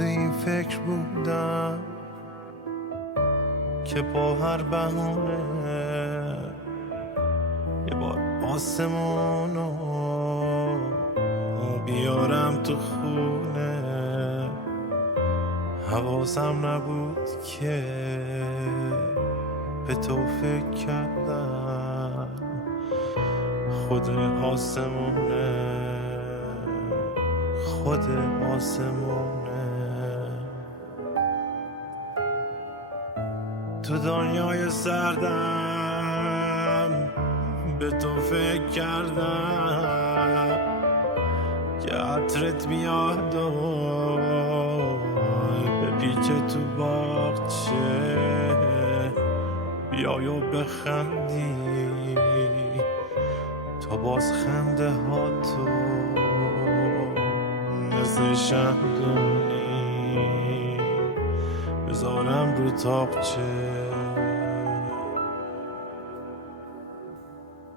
تو این فکر بودم که با هر بهونه یه بار آسمونو بیارم تو خونه. حواسم نبود که به تو فکر کردم خود آسمونه، خود آسمونه. تو دنیای سردم به تو فکر کردم که عطرت بیاد و بپیچه تو باغچه، بیای و بخندی تا باز خنده ها تو مثل شمدونی بذارم رو تاقچه.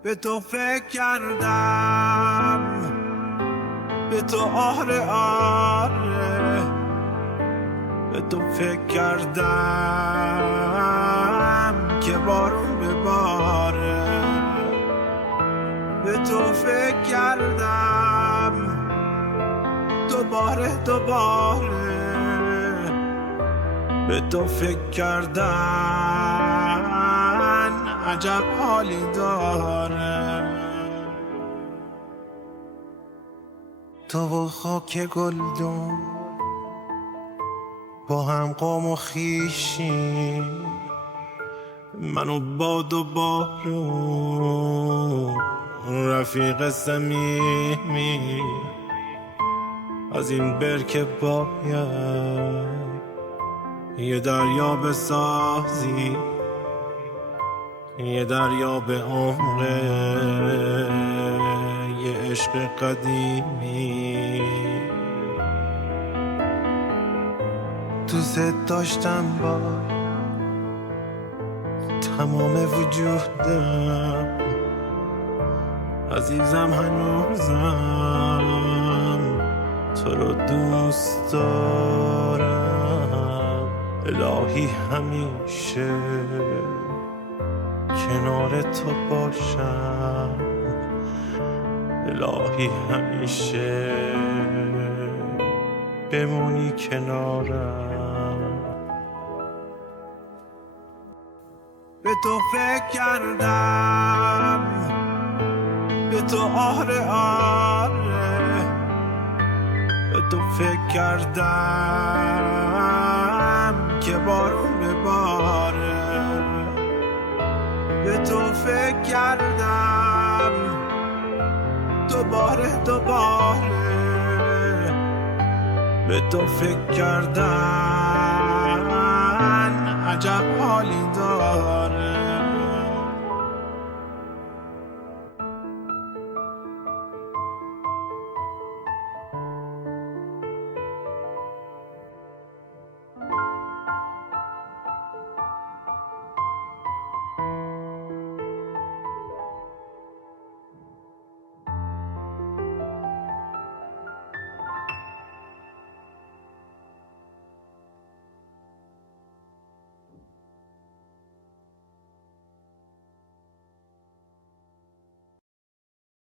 به تو فکر کردم، به تو آره آره، به تو فکر کردم که بارون بباره. به تو فکر کردم دوباره، به تو فکر کردن عجب حالی داره. تو و خاک گلدون با هم قوم و خیشیم، من و باد و بارون رفیق صمیمی. از این برکه باید یه دریا بسازی، یه دریا به عمق یه عشق قدیمی. دوست داشتم با تمام وجودم، عزیزم هنوزم تو رو دوست دارم. الهی همیشه کنار تو باشم، الهی همیشه بمونی کنارم. به تو فکر کردم، به تو آره آره، به تو فکر کردم که بارون بباره. به تو فکر کردم دوباره، به تو فکر کردن عجب حالی داره.